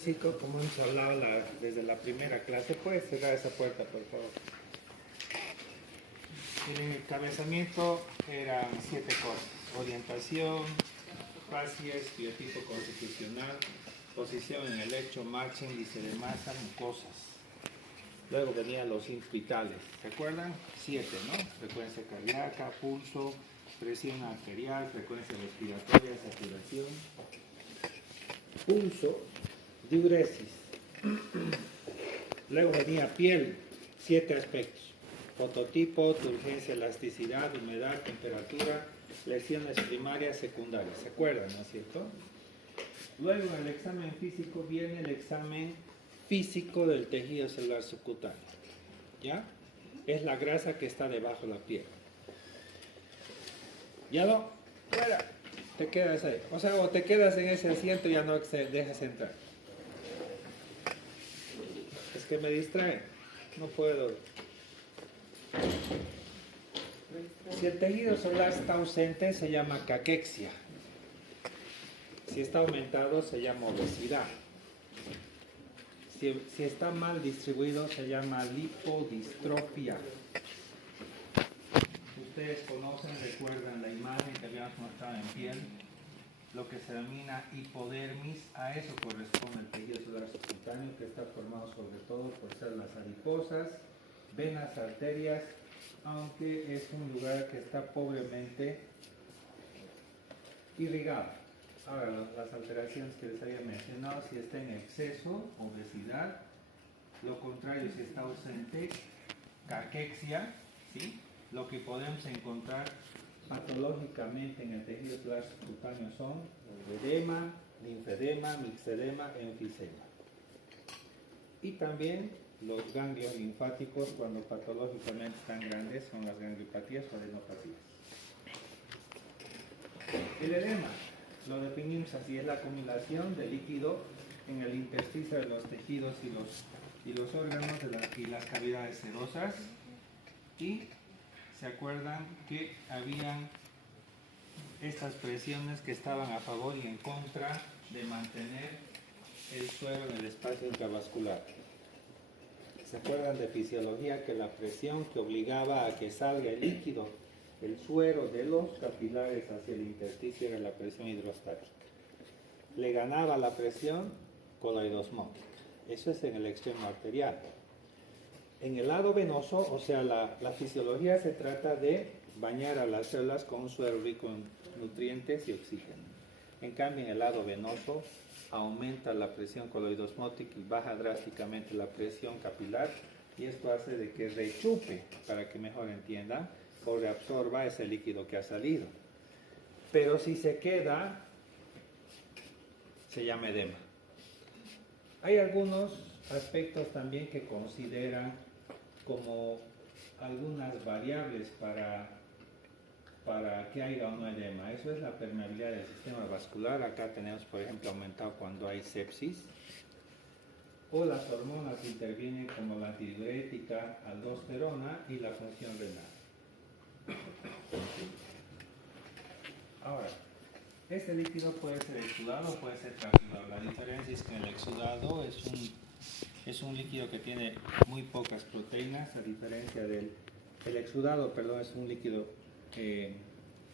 Físico, como hemos hablado desde la primera clase, puedes cerrar esa puerta, por favor. Miren, el encabezamiento eran 7 cosas: orientación, facies, biotipo constitucional, posición en el hecho, marcha, índice de masa, mucosas. Luego venían los signos vitales, ¿se acuerdan? 7, ¿no? Frecuencia cardíaca, pulso, presión arterial, frecuencia respiratoria, saturación, pulso, diuresis. Luego venía piel, 7 aspectos: fototipo, turgencia, elasticidad, humedad, temperatura, lesiones primarias, secundarias. ¿Se acuerdan, no es cierto? Luego en el examen físico viene el examen físico del tejido celular subcutáneo. ¿Ya? Es la grasa que está debajo de la piel. Ya no, fuera, te quedas ahí. O sea, o te quedas en ese asiento y ya no te dejas entrar. Es que me distraen, no puedo. Si el tejido celular está ausente, se llama caquexia. Si está aumentado, se llama obesidad. Si está mal distribuido, se llama lipodistrofia. Ustedes conocen, recuerdan la imagen que habíamos mostrado en piel, lo que se denomina hipodermis. A eso corresponde el tejido celular subcutáneo, que está formado sobre todo por células adiposas, venas, arterias, aunque es un lugar que está pobremente irrigado. Ahora, las alteraciones que les había mencionado: si está en exceso, obesidad; lo contrario, si está ausente, caquexia, ¿sí? Lo que podemos encontrar patológicamente en el tejido celular subcutáneo son edema, linfedema, mixedema, enfisema. Y también los ganglios linfáticos, cuando patológicamente están grandes, son las gangliopatías o adenopatías. El edema lo definimos así: es la acumulación de líquido en el intersticio de los tejidos y los órganos y las cavidades serosas. Y se acuerdan que habían estas presiones que estaban a favor y en contra de mantener el suero en el espacio intravascular. ¿Se acuerdan de fisiología? Que la presión que obligaba a que salga el líquido, el suero de los capilares hacia el intersticio, era la presión hidrostática. Le ganaba la presión coloidosmótica. Eso es en el extremo arterial. En el lado venoso, o sea, la fisiología se trata de bañar a las células con un suero rico en nutrientes y oxígeno. En cambio, en el lado venoso aumenta la presión coloidosmótica y baja drásticamente la presión capilar, y esto hace de que rechupe, para que mejor entiendan, o reabsorba ese líquido que ha salido. Pero si se queda, se llama edema. Hay algunos aspectos también que consideran como algunas variables para que haya o no edema. Eso es la permeabilidad del sistema vascular. Acá tenemos, por ejemplo, aumentado cuando hay sepsis, o las hormonas que intervienen, como la antidiurética, aldosterona, y la función renal. Ahora, este líquido puede ser exudado o puede ser transudado. La diferencia es que el exudado es un líquido que tiene muy pocas proteínas, a diferencia del exudado, perdón, es un líquido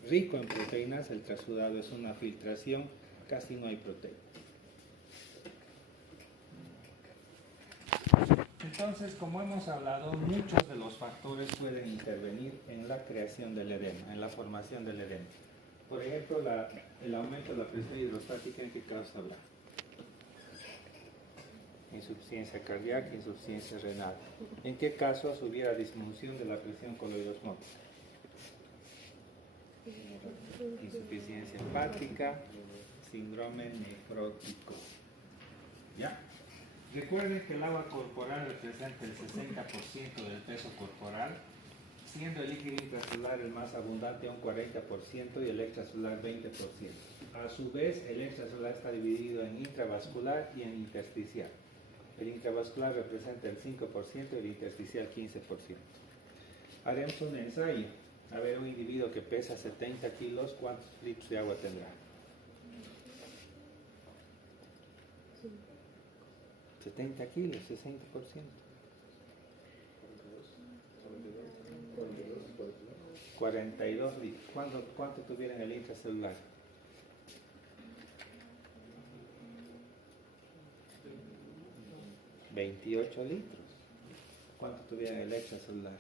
rico en proteínas. El transudado es una filtración, casi no hay proteínas. Entonces, como hemos hablado, muchos de los factores pueden intervenir en la creación del edema, en la formación del edema. Por ejemplo, el aumento de la presión hidrostática, ¿en qué causa? Insuficiencia cardíaca, insuficiencia renal. ¿En qué casos hubiera disminución de la presión coloidosmótica? Insuficiencia hepática, síndrome nefrótico. ¿Ya? Recuerden que el agua corporal representa el 60% del peso corporal, siendo el líquido intracelular el más abundante, un 40%, y el extracelular 20%. A su vez, el extracelular está dividido en intravascular y en intersticial. El intravascular representa el 5% y el intersticial 15%. Haremos un ensayo. A ver, un individuo que pesa 70 kilos, ¿cuántos litros de agua tendrá? 70 kilos, 60%. 42 litros. ¿Cuánto tuviera en el intracelular? 28 litros. ¿Cuánto tuviera en el extracelular?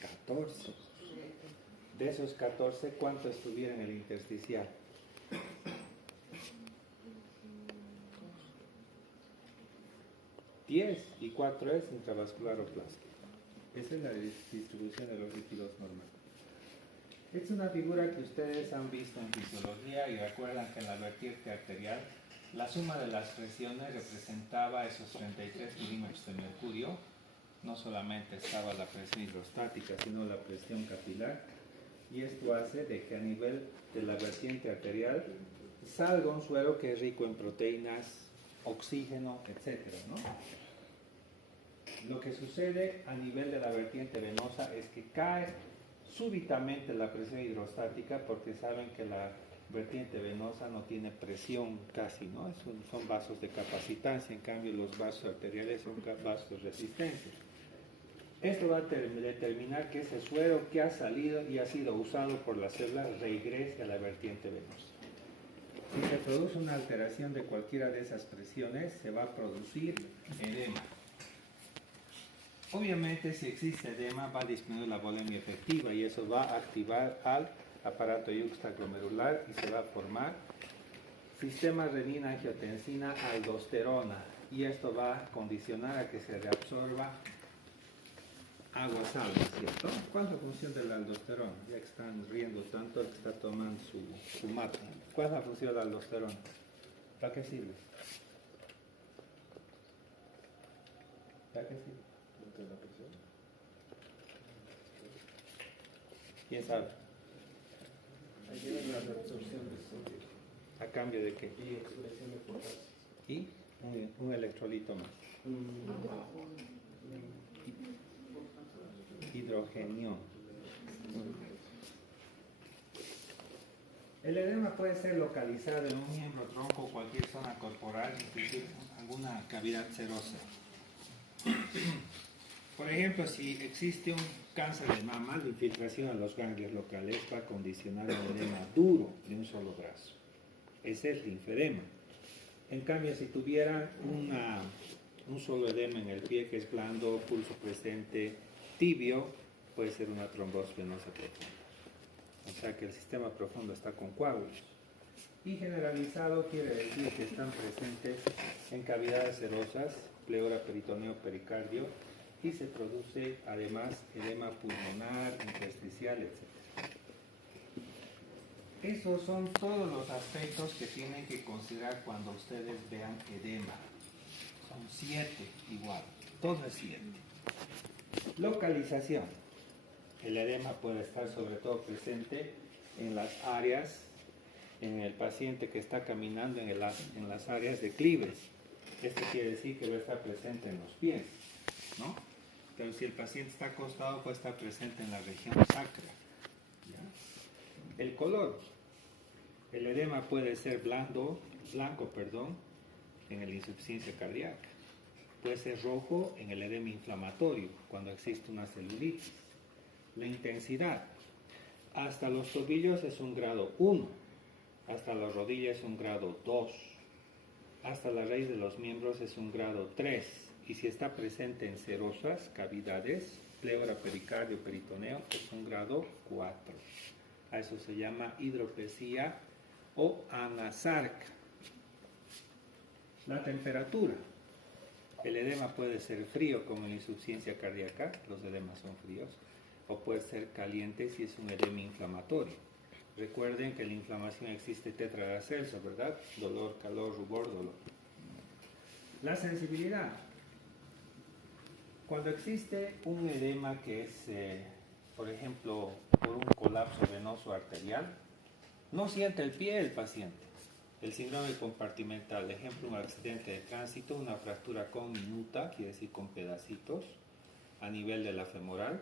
14. De esos 14, ¿cuánto estuviera en el intersticial? 10 y 4 es intravascular o plástico. Esa es la distribución de los líquidos normales. Es una figura que ustedes han visto en fisiología y recuerdan que en la vertiente arterial la suma de las presiones representaba esos 33 milímetros de mercurio. No solamente estaba la presión hidrostática, sino la presión capilar. Y esto hace de que a nivel de la vertiente arterial salga un suero que es rico en proteínas, oxígeno, etc., ¿no? Lo que sucede a nivel de la vertiente venosa es que cae súbitamente la presión hidrostática, porque saben que la vertiente venosa no tiene presión casi, ¿no? Son vasos de capacitancia, en cambio los vasos arteriales son vasos resistentes. Esto va a determinar que ese suero que ha salido y ha sido usado por la célula regrese a la vertiente venosa. Si se produce una alteración de cualquiera de esas presiones, se va a producir edema. Obviamente, si existe edema, va a disminuir la volemia efectiva y eso va a activar al aparato yuxtaglomerular y se va a formar sistema renina-angiotensina-aldosterona, y esto va a condicionar a que se reabsorba agua-salva, ¿cierto? ¿Cuál es la función de la aldosterona? Ya que están riendo tanto, el que está tomando su mate. ¿Cuál es la función de la aldosterona? ¿Para qué sirve? ¿Para qué sirve? ¿Quién sabe? Ayuda en la reabsorción de sodio. ¿A cambio de qué? Y expresión de potasio. Y un electrolito más. Hidrogenio. El edema puede ser localizado en un miembro, tronco o cualquier zona corporal, inclusive alguna cavidad serosa. Por ejemplo, si existe un cáncer de mama, la infiltración a los ganglios locales va a condicionar un edema duro de un solo brazo. Ese es el linfedema. En cambio, si tuviera un solo edema en el pie que es blando, pulso presente, tibio, puede ser una trombosis venosa profunda. O sea que el sistema profundo está con coágulos. Y generalizado quiere decir que están presentes en cavidades serosas, pleura, peritoneo, pericardio, y se produce además edema pulmonar, intersticial, etc. Esos son todos los aspectos que tienen que considerar cuando ustedes vean edema. Son 7 igual, todo es 7. Localización. El edema puede estar sobre todo presente en las áreas, en el paciente que está caminando en las áreas declives. Esto quiere decir que va a estar presente en los pies, ¿no? Pero si el paciente está acostado, puede estar presente en la región sacra. ¿Ya? El color. El edema puede ser blanco, en la insuficiencia cardíaca. Puede ser rojo en el edema inflamatorio, cuando existe una celulitis. La intensidad. Hasta los tobillos es un grado 1, hasta las rodillas es un grado 2, hasta la raíz de los miembros es un grado 3, y si está presente en serosas cavidades, pleura, pericardio, peritoneo, es un grado 4. A eso se llama hidropesía o anasarca. La temperatura. El edema puede ser frío, como en insuficiencia cardíaca, los edemas son fríos, o puede ser caliente si es un edema inflamatorio. Recuerden que en la inflamación existe tetragracelso, ¿verdad? Dolor, calor, rubor, dolor. La sensibilidad. Cuando existe un edema que es, por ejemplo, por un colapso venoso arterial, no siente el pie el paciente. El síndrome compartimental, ejemplo, un accidente de tránsito, una fractura con minuta, quiere decir con pedacitos, a nivel de la femoral,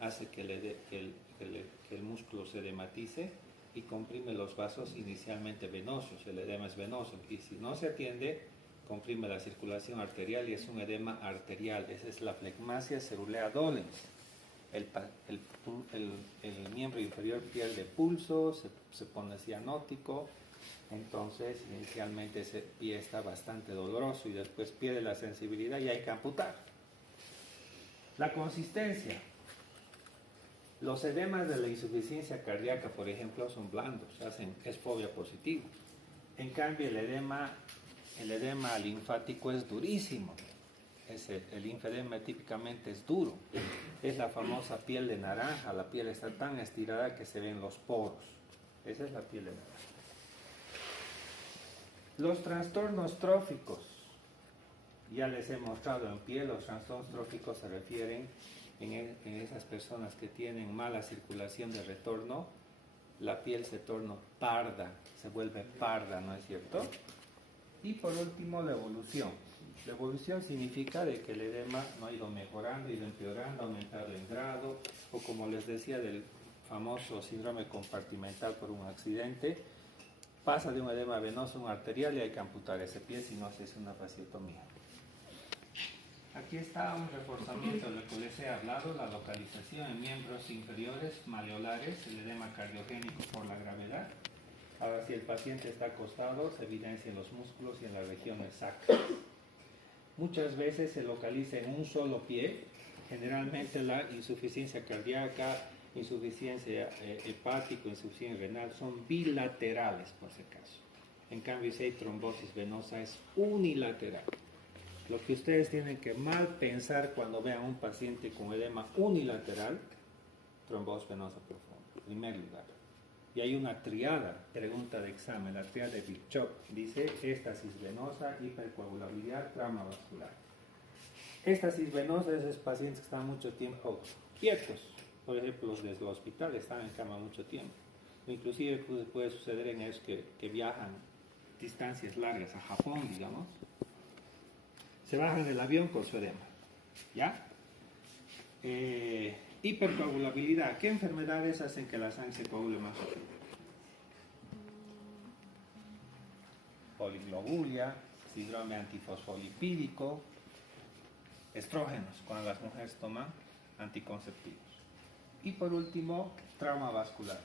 hace que el músculo se edematice y comprime los vasos inicialmente venosos, el edema es venoso, y si no se atiende, comprime la circulación arterial y es un edema arterial. Esa es la flegmasia cerulea dolens. El miembro inferior pierde pulso, se pone cianótico, entonces inicialmente ese pie está bastante doloroso y después pierde la sensibilidad y hay que amputar. La consistencia. Los edemas de la insuficiencia cardíaca, por ejemplo, son blandos, es fobia positivo. En cambio, el edema linfático es durísimo. El linfedema típicamente es duro. Es la famosa piel de naranja. La piel está tan estirada que se ven los poros. Esa es la piel de naranja. Los trastornos tróficos. Ya les he mostrado en pie, los trastornos tróficos se refieren en esas personas que tienen mala circulación de retorno, la piel se torna parda, se vuelve parda, ¿no es cierto? Y por último, la evolución. La evolución significa de que el edema no ha ido mejorando, ha ido empeorando, ha aumentado en grado, o como les decía, del famoso síndrome compartimental por un accidente, pasa de un edema venoso a un arterial y hay que amputar ese pie si no se hace una fasciotomía. Aquí está un reforzamiento de lo que les he hablado, la localización en miembros inferiores maleolares, el edema cardiogénico por la gravedad. Ahora, si el paciente está acostado, se evidencia en los músculos y en las regiones sacras. Muchas veces se localiza en un solo pie, generalmente la insuficiencia cardíaca, insuficiencia hepática, insuficiencia renal son bilaterales por si acaso. En cambio, si hay trombosis venosa es unilateral. Lo que ustedes tienen que mal pensar cuando vean a un paciente con edema unilateral, trombosis venosa profunda, en primer lugar. Y hay una triada, pregunta de examen, la triada de Bishop, dice éstasis venosa, hipercoagulabilidad, trauma vascular. Éstasis venosa es pacientes que están mucho tiempo quietos, por ejemplo los del hospital están en cama mucho tiempo. Inclusive puede suceder en ellos que viajan distancias largas a Japón, digamos, se bajan del avión con su edema, ¿ya? Hipercoagulabilidad. ¿Qué enfermedades hacen que la sangre se coagule más rápido? Poliglobulia, síndrome antifosfolipídico, estrógenos, cuando las mujeres toman anticonceptivos. Y por último, trauma vascular.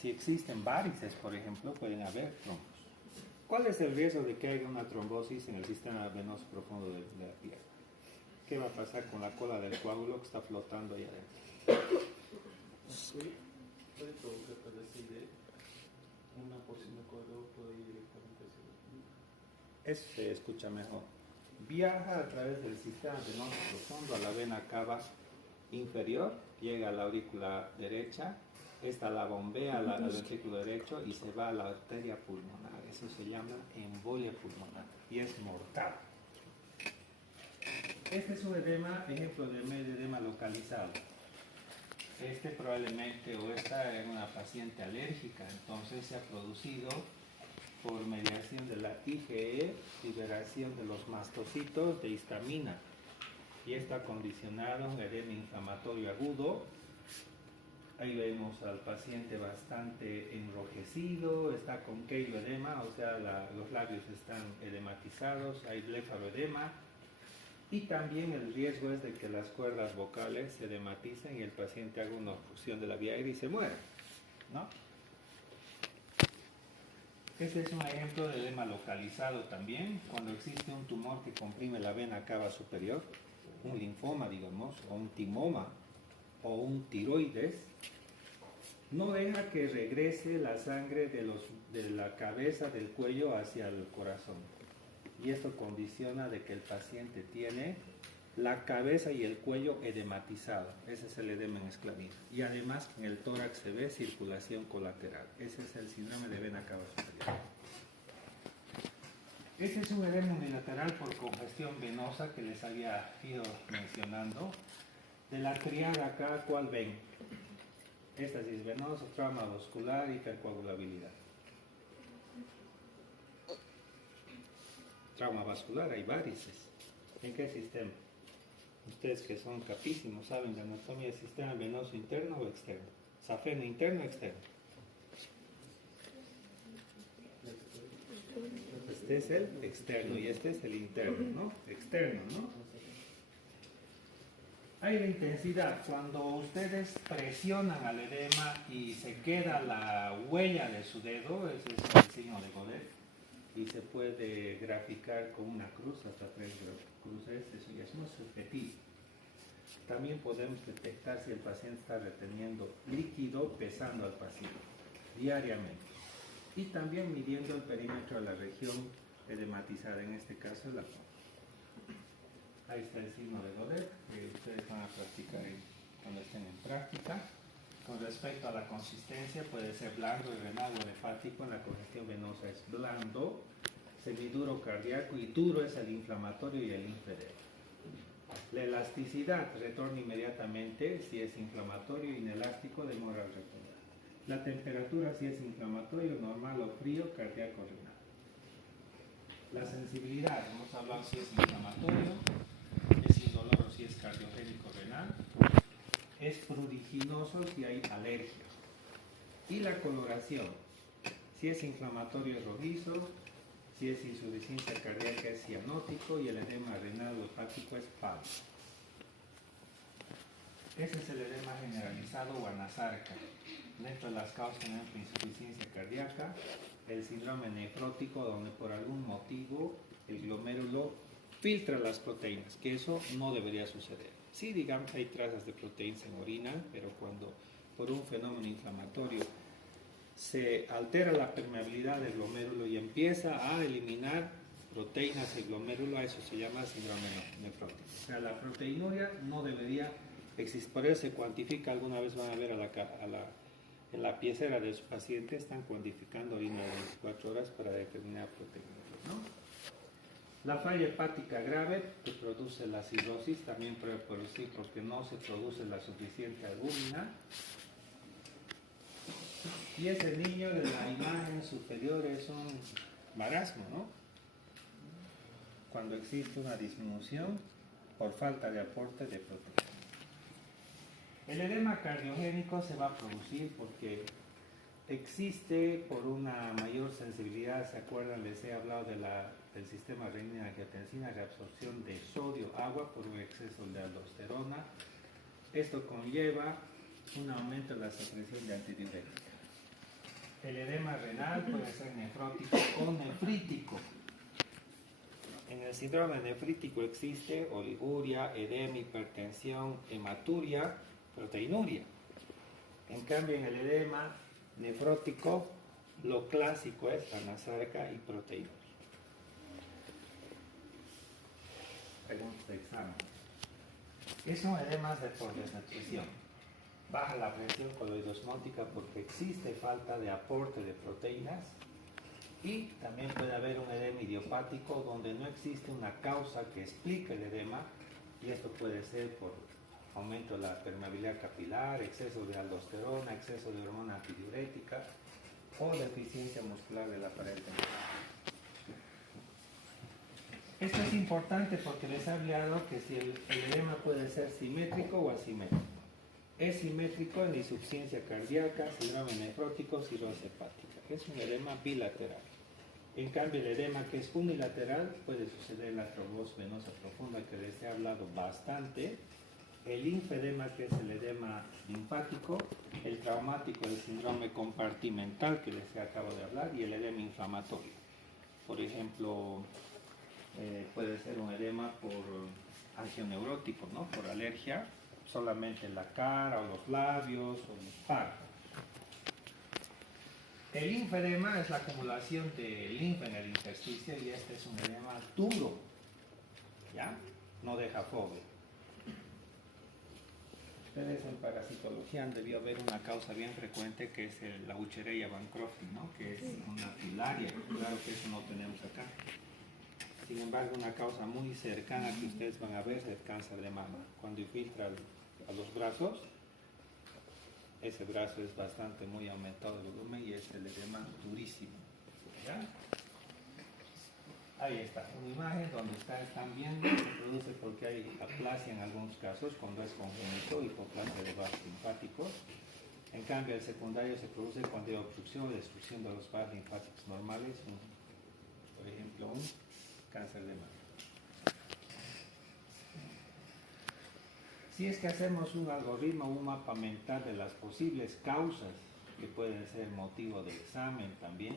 Si existen varices, por ejemplo, pueden haber trombos. ¿Cuál es el riesgo de que haya una trombosis en el sistema venoso profundo de la pierna? ¿Qué va a pasar con la cola del coágulo que está flotando ahí adentro? Puede provocar que decide una porción de coágulo puede ir directamente hacia Eso se escucha mejor. Viaja a través del sistema venoso profundo a la vena cava inferior, llega a la aurícula derecha, esta la bombea al ventrículo derecho y se va a la arteria pulmonar. Eso se llama embolia pulmonar y es mortal. Este es un edema, ejemplo de edema localizado. Este probablemente o esta es una paciente alérgica, entonces se ha producido por mediación de la IgE, liberación de los mastocitos de histamina, y está condicionado a un edema inflamatorio agudo. Ahí vemos al paciente bastante enrojecido, está con queiloedema, o sea, los labios están edematizados, hay blefaroedema, y también el riesgo es de que las cuerdas vocales se edematicen y el paciente haga una obstrucción de la vía aérea y se muera, ¿no? Este es un ejemplo de edema localizado también, cuando existe un tumor que comprime la vena cava superior, un linfoma, digamos, o un timoma, o un tiroides, no deja que regrese la sangre de la cabeza, del cuello hacia el corazón. Y esto condiciona de que el paciente tiene la cabeza y el cuello edematizado. Ese es el edema en esclavitud. Y además en el tórax se ve circulación colateral. Ese es el síndrome de vena cava superior. Este es un edema unilateral por congestión venosa que les había ido mencionando. De la triada acá, ¿cuál ven? Éstasis venoso, trauma vascular, hipercoagulabilidad. Trauma vascular, hay varices. ¿En qué sistema? Ustedes que son capísimos saben de anatomía del sistema venoso interno o externo. Safeno interno o externo. Este es el externo y este es el interno, ¿no? Externo, ¿no? Aire intensidad. Cuando ustedes presionan al edema y se queda la huella de su dedo, ese es el signo de Godet, y se puede graficar con una cruz, hasta 3 cruces, eso ya es muy subjetivo. También podemos detectar si el paciente está reteniendo líquido pesando al paciente diariamente. Y también midiendo el perímetro de la región edematizada, en este caso la zona. Ahí está el signo de Godet, que ustedes van a practicar cuando estén en práctica. Con respecto a la consistencia, puede ser blando y renal o hepático. En la congestión venosa es blando, semiduro cardíaco, y duro es el inflamatorio y el linfedema. La elasticidad retorna inmediatamente si es inflamatorio, y inelástico demora al retornar. La temperatura si es inflamatorio, normal o frío, cardíaco renal. La sensibilidad, hemos hablado si es inflamatorio, es indoloro si es cardiogénico renal, es pruriginoso si hay alergia. Y la coloración, si es inflamatorio es rojizo, si es insuficiencia cardíaca es cianótico, y el edema renal o hepático es pálido. Ese es el edema generalizado o anasarca. Dentro de las causas tenemos insuficiencia cardíaca, el síndrome nefrótico, donde por algún motivo el glomérulo filtra las proteínas, que eso no debería suceder. Sí, digamos, hay trazas de proteínas en orina, pero cuando por un fenómeno inflamatorio se altera la permeabilidad del glomérulo y empieza a eliminar proteínas del glomérulo, a eso se llama síndrome nefrótico. O sea, la proteinuria no debería existir. Por eso se cuantifica, alguna vez van a ver en la piecera de su paciente, están cuantificando orina de 24 horas para determinar proteinuria, ¿no? La falla hepática grave, que produce la cirrosis, también puede producir porque no se produce la suficiente albúmina. Y ese niño de la imagen superior es un marasmo, ¿no? Cuando existe una disminución por falta de aporte de proteína. El edema cardiogénico se va a producir porque existe por una mayor sensibilidad. ¿Se acuerdan? Les he hablado del sistema renina-angiotensina, reabsorción de sodio, agua por un exceso de aldosterona. Esto conlleva un aumento de la secreción de antidiuréticos. El edema renal puede ser nefrótico o nefrítico. En el síndrome nefrítico existe oliguria, edema, hipertensión, hematuria, proteinuria. En cambio, en el edema nefrótico, lo clásico es anasarca y proteinuria. Preguntas de examen. ¿Qué son edemas por desnutrición? Baja la presión coloidosmótica porque existe falta de aporte de proteínas, y también puede haber un edema idiopático donde no existe una causa que explique el edema, y esto puede ser por aumento de la permeabilidad capilar, exceso de aldosterona, exceso de hormona antidiurética o deficiencia muscular de la pared temporal. Esto es importante porque les he hablado que si el edema puede ser simétrico o asimétrico. Es simétrico en la insuficiencia cardíaca, síndrome nefrótico, cirrosis hepática. Es un edema bilateral. En cambio, el edema que es unilateral puede suceder en la trombosis venosa profunda, que les he hablado bastante. El linfedema, que es el edema linfático, el traumático, el síndrome compartimental, que les acabo de hablar, y el edema inflamatorio. Por ejemplo, puede ser un edema por angioneurótico, ¿no? Por alergia, solamente en la cara o los labios o los párpados. El linfedema es la acumulación de linfa en el intersticio, y este es un edema duro, ¿ya? No deja fobia. Ustedes en parasitología han debido ver una causa bien frecuente, que es la Wuchereria bancrofti, ¿no? Que es una filaria. Claro que eso no tenemos acá. Sin embargo, una causa muy cercana que ustedes van a ver es el cáncer de mama. Cuando infiltra a los brazos, ese brazo es bastante muy aumentado de volumen y es el edema durísimo, ¿ya? Ahí está, una imagen donde están viendo, se produce porque hay aplasia en algunos casos, cuando es congénito, hipoplasia de vasos linfáticos. En cambio, el secundario se produce cuando hay obstrucción o destrucción de los vasos linfáticos normales, por ejemplo, un cáncer de mama. Si es que hacemos un algoritmo, un mapa mental de las posibles causas que pueden ser motivo de examen también,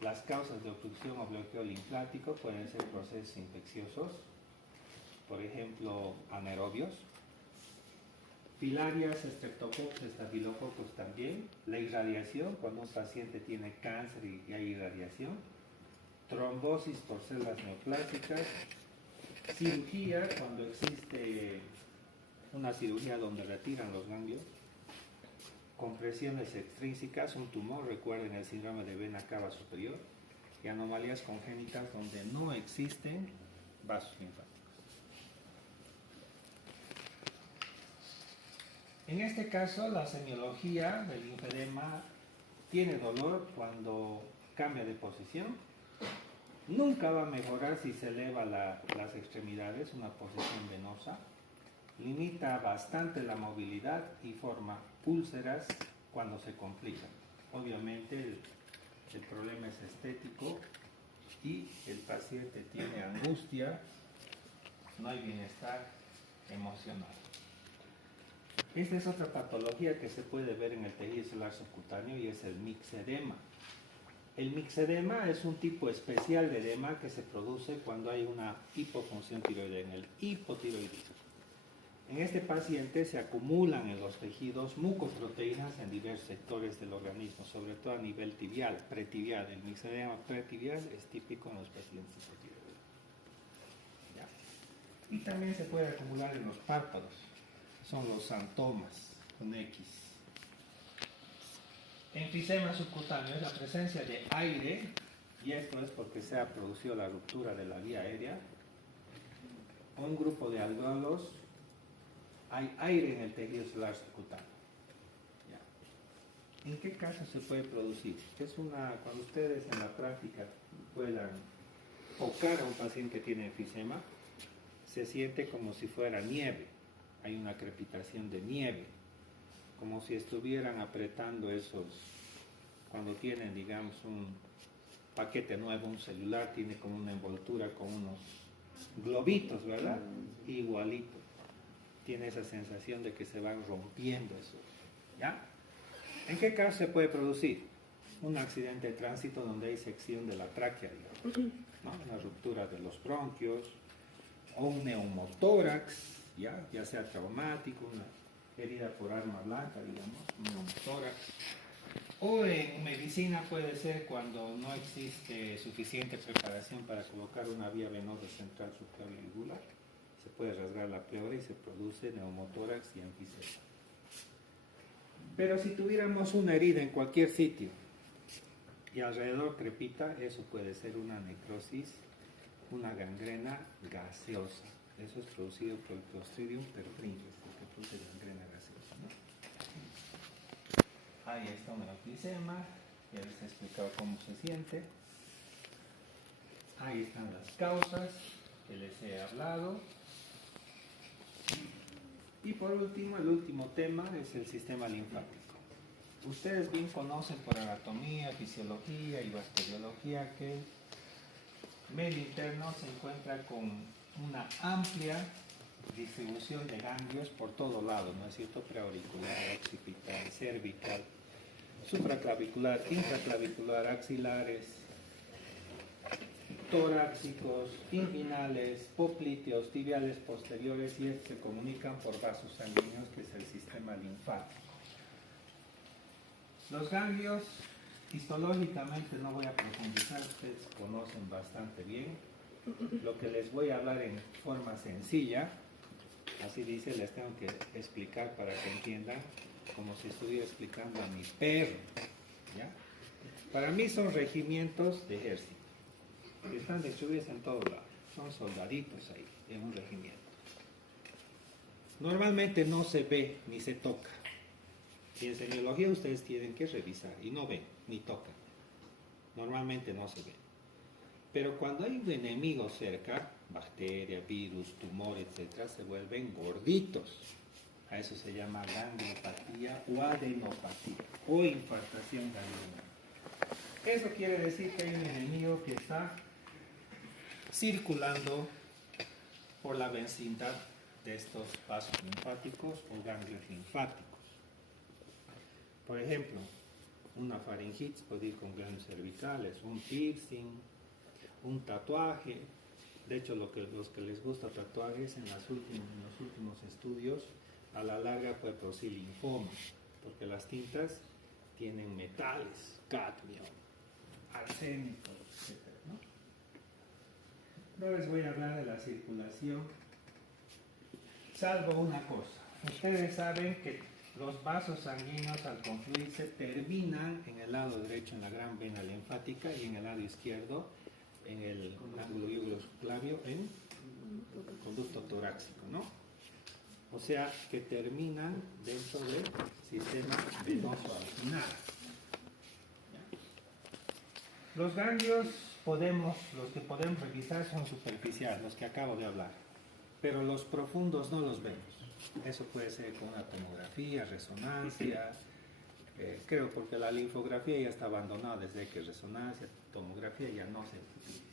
las causas de obstrucción o bloqueo linfático pueden ser procesos infecciosos, por ejemplo, anaerobios, filarias, streptococcus, estafilococos también, la irradiación, cuando un paciente tiene cáncer y hay irradiación, trombosis por células neoplásicas, cirugía, cuando existe una cirugía donde retiran los ganglios, compresiones extrínsecas, un tumor, recuerden el síndrome de vena cava superior, y anomalías congénitas donde no existen vasos linfáticos. En este caso, la semiología del linfedema tiene dolor cuando cambia de posición. Nunca va a mejorar si se eleva las extremidades, una posición venosa. Limita bastante la movilidad y forma úlceras cuando se complican. Obviamente el problema es estético y el paciente tiene angustia, no hay bienestar emocional. Esta es otra patología que se puede ver en el tejido celular subcutáneo y es el mixedema. El mixedema es un tipo especial de edema que se produce cuando hay una hipofunción tiroidea, en el hipotiroidismo. En este paciente se acumulan en los tejidos mucoproteínas en diversos sectores del organismo, sobre todo a nivel tibial, pretibial. El mixedema pretibial es típico en los pacientes hipotiroideos. Y también se puede acumular en los párpados, son los xantomas con X. Enfisema subcutáneo es la presencia de aire, y esto es porque se ha producido la ruptura de la vía aérea. Un grupo de alvéolos, hay aire en el tejido celular subcutáneo. ¿En qué caso se puede producir? Cuando ustedes en la práctica puedan tocar a un paciente que tiene enfisema, se siente como si fuera nieve. Hay una crepitación de nieve, como si estuvieran apretando cuando tienen, digamos, un paquete nuevo, un celular, tiene como una envoltura con unos globitos, ¿verdad? Igualito. Tiene esa sensación de que se van rompiendo eso, ¿ya? ¿En qué caso se puede producir? Un accidente de tránsito donde hay sección de la tráquea, digamos, ¿no? Una ruptura de los bronquios, o un neumotórax, ya sea traumático, una herida por arma blanca, digamos, un neumotórax. O en medicina puede ser cuando no existe suficiente preparación para colocar una vía venosa central supraorbicular. Se puede rasgar la pleura y se produce neumotórax y enfisema. Pero si tuviéramos una herida en cualquier sitio y alrededor crepita, eso puede ser una necrosis, una gangrena gaseosa. Eso es producido por el Clostridium perfringens, que produce gangrena gaseosa, ¿no? Ahí está un enfisema, ya les he explicado cómo se siente. Ahí están las causas que les he hablado. Y por último, el último tema es el sistema linfático. Ustedes bien conocen por anatomía, fisiología y bacteriología que el medio interno se encuentra con una amplia distribución de ganglios por todo lado, ¿no es cierto? Preauricular, occipital, cervical, supraclavicular, intraclavicular, axilares, torácicos, inguinales, popliteos, tibiales posteriores, y estos se comunican por vasos sanguíneos, que es el sistema linfático. Los ganglios, histológicamente no voy a profundizar, ustedes conocen bastante bien. Lo que les voy a hablar en forma sencilla, así dice, les tengo que explicar para que entiendan, como si estuviera explicando a mi perro, ¿ya? Para mí son regimientos de ejército, que están distribuidos en todos lados, son soldaditos ahí, en un regimiento. Normalmente no se ve ni se toca, y en semiología ustedes tienen que revisar, y no ven ni tocan, normalmente no se ve. Pero cuando hay un enemigo cerca, bacteria, virus, tumor, etc., se vuelven gorditos. A eso se llama gangliopatía o adenopatía o infartación ganglionar. Eso quiere decir que hay un enemigo que está circulando por la vecindad de estos vasos linfáticos o ganglios linfáticos. Por ejemplo, una faringitis puede ir con ganglios cervicales, un piercing, un tatuaje. De hecho, los que les gusta tatuajes en los últimos estudios, a la larga puede producir linfoma, porque las tintas tienen metales, cadmio, arsénico, etc., ¿no? No les voy a hablar de la circulación, salvo una cosa. Ustedes saben que los vasos sanguíneos al confluirse terminan en el lado derecho en la gran vena linfática y en el lado izquierdo en el ángulo yugoslavio en conducto torácico, ¿no? O sea que terminan dentro del sistema venoso alveolar. Los ganglios los que podemos revisar son superficiales, los que acabo de hablar, pero los profundos no los vemos. Eso puede ser con una tomografía, resonancia, creo porque la linfografía ya está abandonada desde que resonancia, tomografía ya no se utiliza.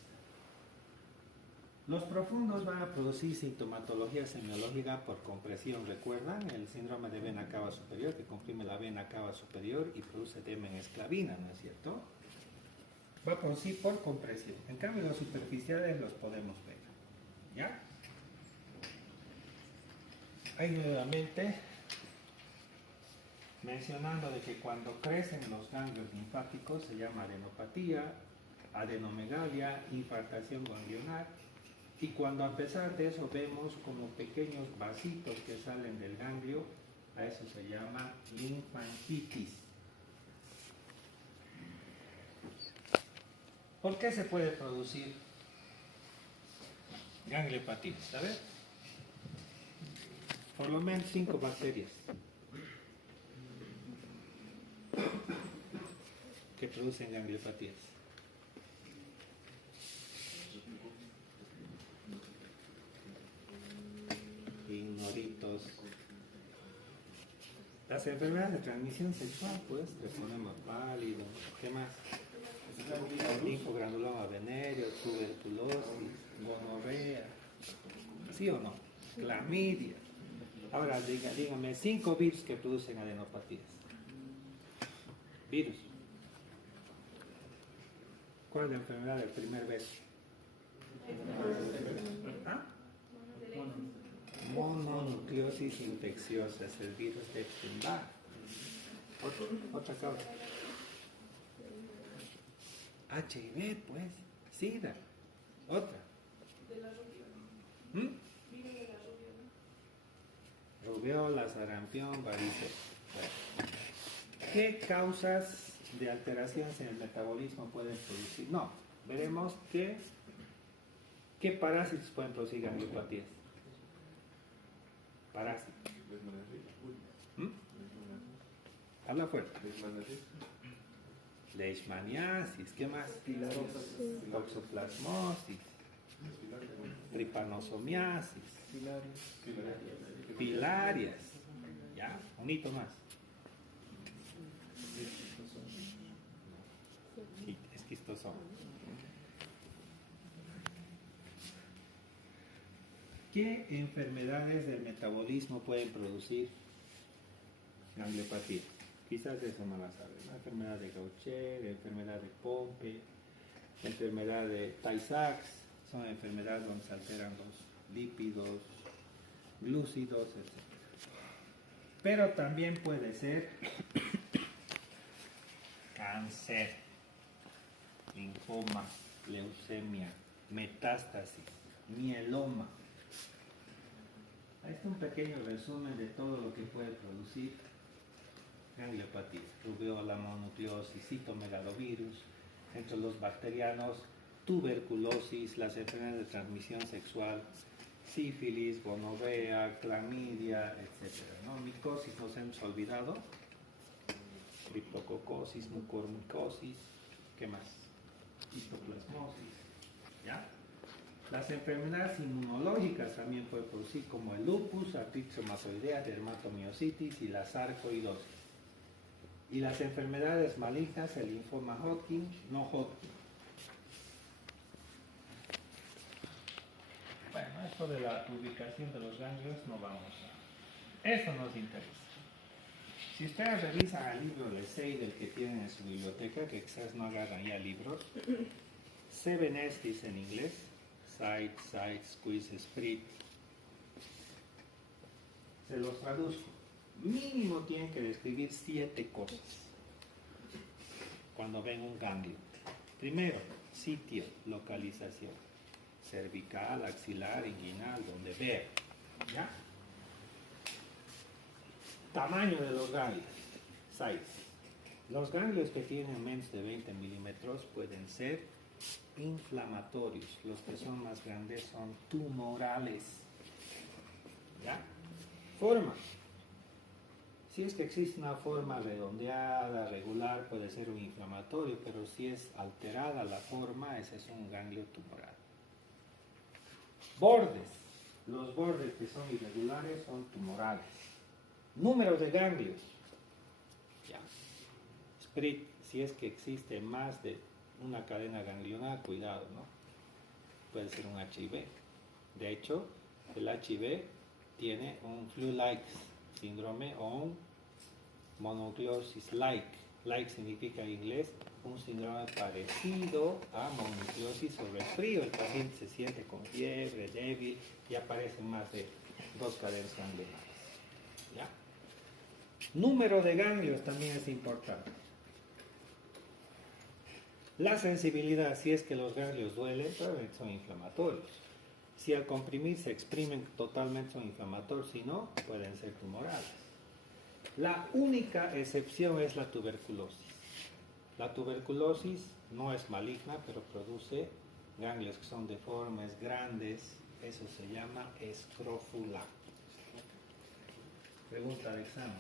Los profundos van a producir sintomatología semiológica por compresión. ¿Recuerdan el síndrome de vena cava superior que comprime la vena cava superior y produce edema en esclavina, ¿no es cierto? Va a producir por compresión. En cambio los superficiales los podemos ver, ¿ya? Ahí nuevamente mencionando de que cuando crecen los ganglios linfáticos se llama adenopatía, adenomegalia, infartación ganglionar, y cuando a pesar de eso vemos como pequeños vasitos que salen del ganglio, a eso se llama linfangitis. ¿Por qué se puede producir gangliopatitis? ¿Sabes? Por lo menos 5 bacterias que producen gangliopatías. Ignoritos. Las enfermedades de transmisión sexual, pues, le ponemos pálido. ¿Qué más? Linfogranuloma venéreo, tuberculosis, gonorrea. ¿Sí o no? Clamidia. Ahora, dígame 5 virus que producen adenopatías. Virus. ¿Cuál es la enfermedad del primer beso? ¿Ah? Mononucleosis infecciosa, es el virus de Epstein-Barr. Otra causa. HIV, pues. SIDA. Otra. Rubiola, sarampión, varicela. ¿Qué causas de alteraciones en el metabolismo pueden producir? No, veremos qué parásitos pueden producir gangliopatías. Parásitos. Habla fuerte. Leishmaniasis, ¿qué más? Toxoplasmosis, trypanosomiasis, filarias, ya, un hito más. Esquistosoma. ¿Qué enfermedades del metabolismo pueden producir gangliopatía? Quizás eso no la saben. La enfermedad de Gaucher, enfermedad de Pompe, enfermedad de Tay-Sachs, son enfermedades donde se alteran los lípidos, glúcidos, etc. Pero también puede ser cáncer, linfoma, leucemia, metástasis, mieloma. Ahí está un pequeño resumen de todo lo que puede producir gangliopatía. Rubiola, mononucleosis, citomegalovirus, entre los bacterianos, tuberculosis, las enfermedades de transmisión sexual, sífilis, gonorrea, clamidia, etc. ¿No? Micosis nos hemos olvidado, criptococosis, mucormicosis, ¿qué más? Histoplasmosis, ¿ya? Las enfermedades inmunológicas también pueden producir como el lupus, artritis reumatoidea, dermatomiositis y la sarcoidosis. Y las enfermedades malignas, el linfoma Hodgkin, no Hodgkin. Esto de la ubicación de los ganglios no vamos a... Esto nos interesa. Si ustedes revisan el libro de Seidel que tienen en su biblioteca, que quizás no agarran ya libros, 7S dice en inglés, side, squeeze, split. Se los traduzco. Mínimo tienen que describir 7 cosas cuando ven un ganglio. Primero, sitio, localización, cervical, axilar, inguinal, donde ver. ¿Ya? Tamaño de los ganglios, size. Los ganglios que tienen menos de 20 milímetros pueden ser inflamatorios. Los que son más grandes son tumorales. ¿Ya? Forma. Si es que existe una forma redondeada, regular, puede ser un inflamatorio, pero si es alterada la forma, ese es un ganglio tumoral. Bordes. Los bordes que son irregulares son tumorales. Número de ganglios. Ya. Split, si es que existe más de una cadena ganglionar, cuidado, ¿no? Puede ser un HIV. De hecho, el HIV tiene un flu-like síndrome o un mononucleosis-like. Like significa en inglés un síndrome parecido a mononucleosis o resfrío. El paciente se siente con fiebre, débil y aparecen más de 2 cadenas ganglionares. ¿Ya? Número de ganglios también es importante. La sensibilidad, si es que los ganglios duelen, probablemente son inflamatorios. Si al comprimir se exprimen totalmente son inflamatorios, si no, pueden ser tumorales. La única excepción es la tuberculosis. La tuberculosis no es maligna, pero produce ganglios que son deformes, grandes. Eso se llama escrófula. Pregunta de examen.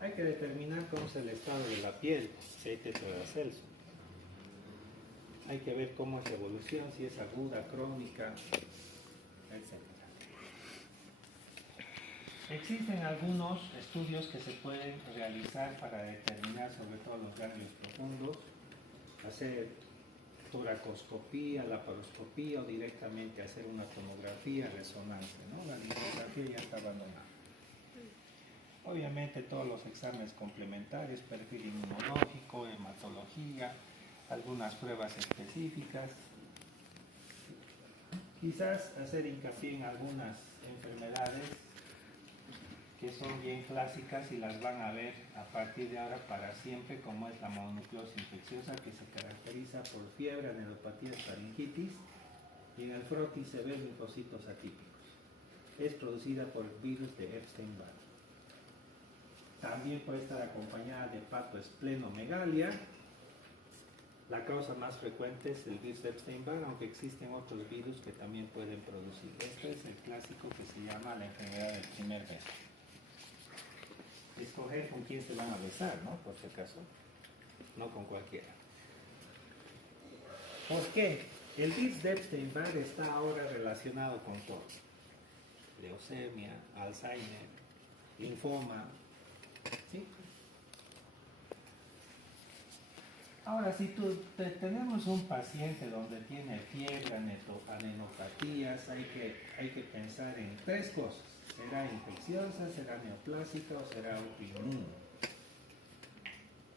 Hay que determinar cómo es el estado de la piel, si hay Tetracelso. Hay que ver cómo es la evolución, si es aguda, crónica, etc. Existen algunos estudios que se pueden realizar para determinar sobre todo los ganglios profundos, hacer toracoscopía, laparoscopía o directamente hacer una tomografía, resonancia, ¿no? La tomografía ya está abandonada. Obviamente todos los exámenes complementarios, perfil inmunológico, hematología, algunas pruebas específicas. Quizás hacer hincapié en algunas enfermedades que son bien clásicas y las van a ver a partir de ahora para siempre, como es la mononucleosis infecciosa, que se caracteriza por fiebre, anedopatías, faringitis, y en el frotis se ven linfocitos atípicos. Es producida por el virus de Epstein-Barr. También puede estar acompañada de hepatoesplenomegalia. La causa más frecuente es el virus de Epstein-Barr, aunque existen otros virus que también pueden producir. Este es el clásico que se llama la enfermedad del primer beso. Escoger con quién se van a besar, ¿no? Por si acaso, no con cualquiera. ¿Por qué? El virus de Epstein-Barr está ahora relacionado con todo. Leucemia, Alzheimer, linfoma, ¿sí? Ahora, si tenemos un paciente donde tiene fiebre, anenopatías, hay que pensar en 3 cosas. ¿Será infecciosa, será neoplásica o será autoinmune?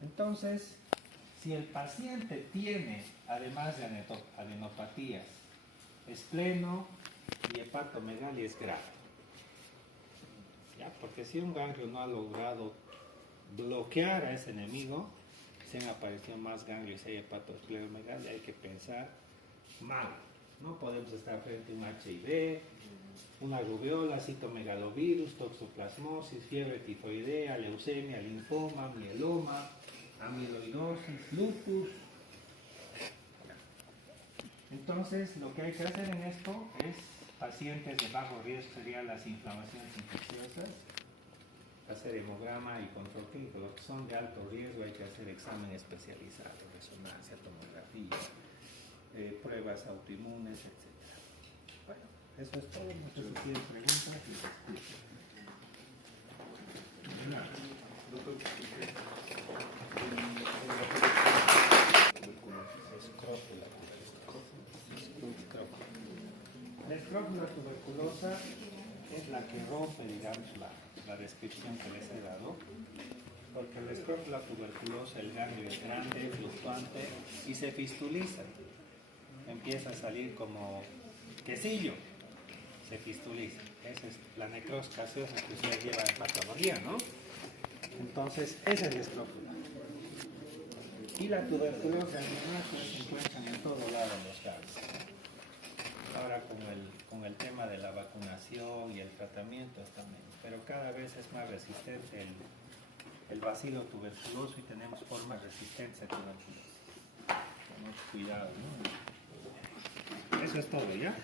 Entonces, si el paciente tiene, además de adenopatías, espleno y hepatomegalia, es grave. ¿Ya? Porque si un ganglio no ha logrado bloquear a ese enemigo, si han aparecido más ganglios y hay hepatoesplenomegalia, hay que pensar mal. No podemos estar frente a un HIV, una rubiola, citomegalovirus, toxoplasmosis, fiebre tifoidea, leucemia, linfoma, mieloma, amiloidosis, lupus. Entonces, lo que hay que hacer en esto es, pacientes de bajo riesgo serían las inflamaciones infecciosas, hacer hemograma y control clínico. Los que son de alto riesgo hay que hacer examen especializado, resonancia, tomografía, pruebas autoinmunes, etc. Bueno, eso es todo. No sé si tienen preguntas y respuestas. Escrófula. escrófula tuberculosa es la que rompe, digamos, la descripción que les he dado, porque la escrófula tuberculosa, el ganglio es grande, fluctuante y se fistuliza. Empieza a salir como quesillo, se fistuliza. Esa es la necrosis gaseosa que usted lleva en patología, ¿no? Entonces, esa es la escrófula. Y la tuberculosa en nosotros se encuentran en todo lado en los gases. Ahora con el tema de la vacunación y el tratamiento está menos, pero cada vez es más resistente el bacilo tuberculoso y tenemos formas resistentes a tuberculosis. Tenemos cuidado, ¿no? Eso es todo, ¿ya?